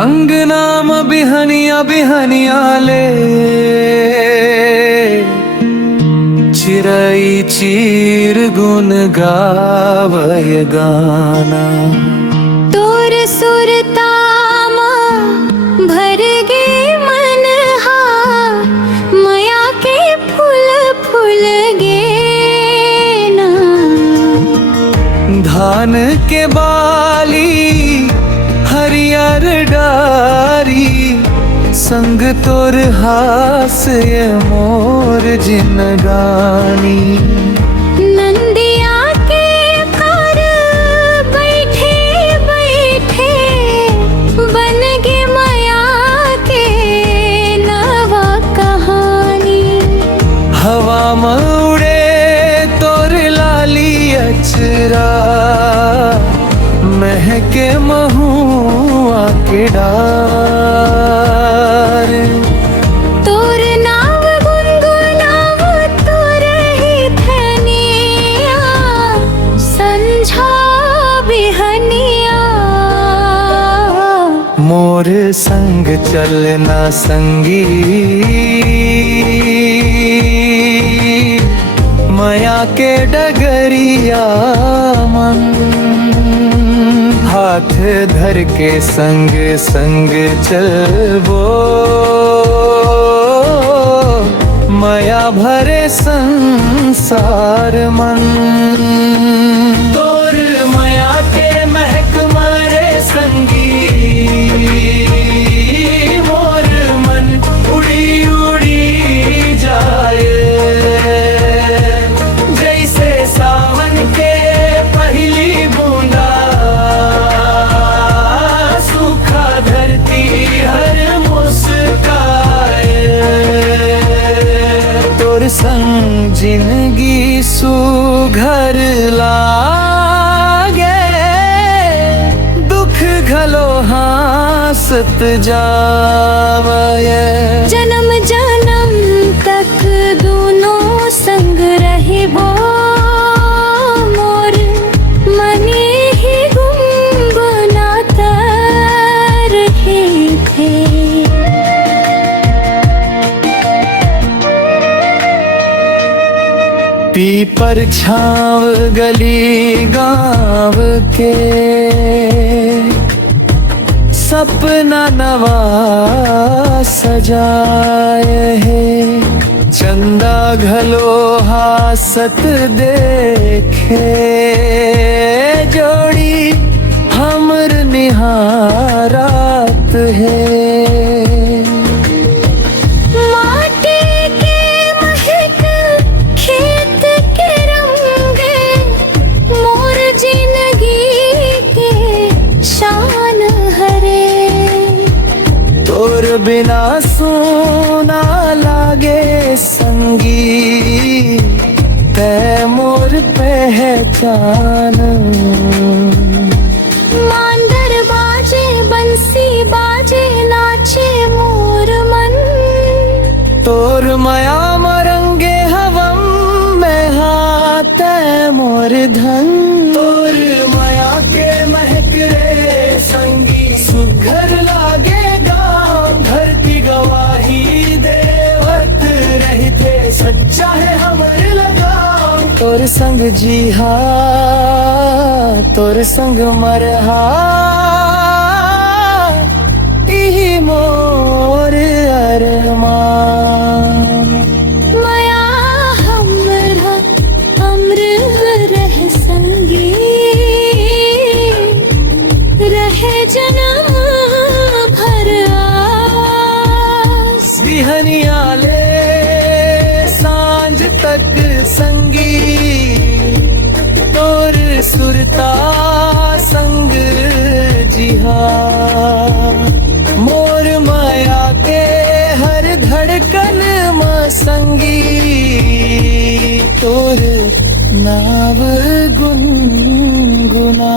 अंग नाम बिहनिया बिहनिया ले चिरई चीर गुन गावय गाना। तोर सुरताम भर गे मन हा मया के फूल फूल गे ना। धान के बाली हरियर डारी संग तोर हास्य मोर जिन गानी। नंदिया के कर बैठे बैठे बन गे माया के नवा कहानी। हवा में उड़े तोर लाली अचरा महके महुआ के डार। तोर नाव गुनगुनाव तोर ही धनिया संझा बिहनिया। मोर संग चलना संगी माया के डगरिया मन। हाथ धर के संग संग चलबो माया भरे संसार मन। तोर माया के महक मारे संगी मोर मन उड़ी उड़ी जाए। जैसे सावन के पहली बूंदा सूखा धरती हर मुस्काए। तोर संग जिंदगी सुघर लागे दुख घलो हासत जावये। जन्म जन्म तक दोनों संग रहिबो मोर मने ही गुनगुनाता रहे थे। पीपर छाव गली गाँव के सपना नवा सजाए है। चंदा घलो हासत देखे जोड़ी हमर निहारात है। माटी के महक खेत के रंग मोर जिंदगी के शान हरे। तोर बिना सोना लागे संगी तै मोर पहचान। मांदर बाजे बंसी बाजे नाचे मोर मन। तोर माया मरंगे हवम में हाथ मोर धन। तोर माया के महक रे संगी सुघर लागे गाम। धरती गवाही देवत रहते सच्चा है हमरे लगाम। तोर संग जीहा तोर संग मरहा इही मोर अरमान। माया हमरा अमर रह संगी रहे जन्म भर आस। बिहनिया ले सांझ तक संगी तोर सुरता संग जिहा। मोर माया के हर धड़कन में संगी तोर नाव गुनगुना।